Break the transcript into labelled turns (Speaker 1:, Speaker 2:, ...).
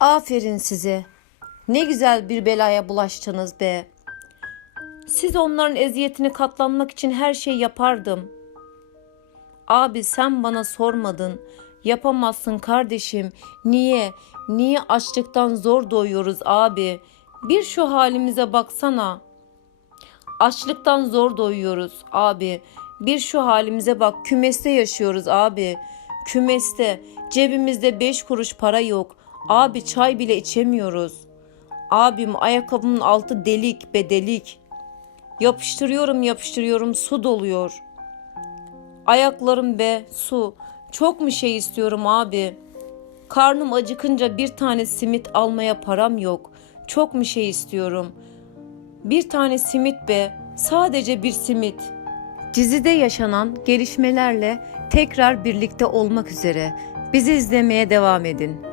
Speaker 1: Aferin size. Ne güzel bir belaya bulaştınız be. Siz onların eziyetini katlanmak için her şey yapardım. Abi sen bana sormadın. Yapamazsın kardeşim. Niye? Niye açlıktan zor doyuyoruz abi? Bir şu halimize baksana. Açlıktan zor doyuyoruz abi. Bir şu halimize bak. Kümeste yaşıyoruz abi. Kümeste. Cebimizde beş kuruş para yok. Abi çay bile içemiyoruz. Abim ayakkabımın altı delik be delik. Yapıştırıyorum yapıştırıyorum su doluyor. Ayaklarım be su. Çok mu şey istiyorum abi? Karnım acıkınca bir tane simit almaya param yok. Çok mu şey istiyorum? Bir tane simit be. Sadece bir simit. Dizide yaşanan gelişmelerle tekrar birlikte olmak üzere. Bizi izlemeye devam edin.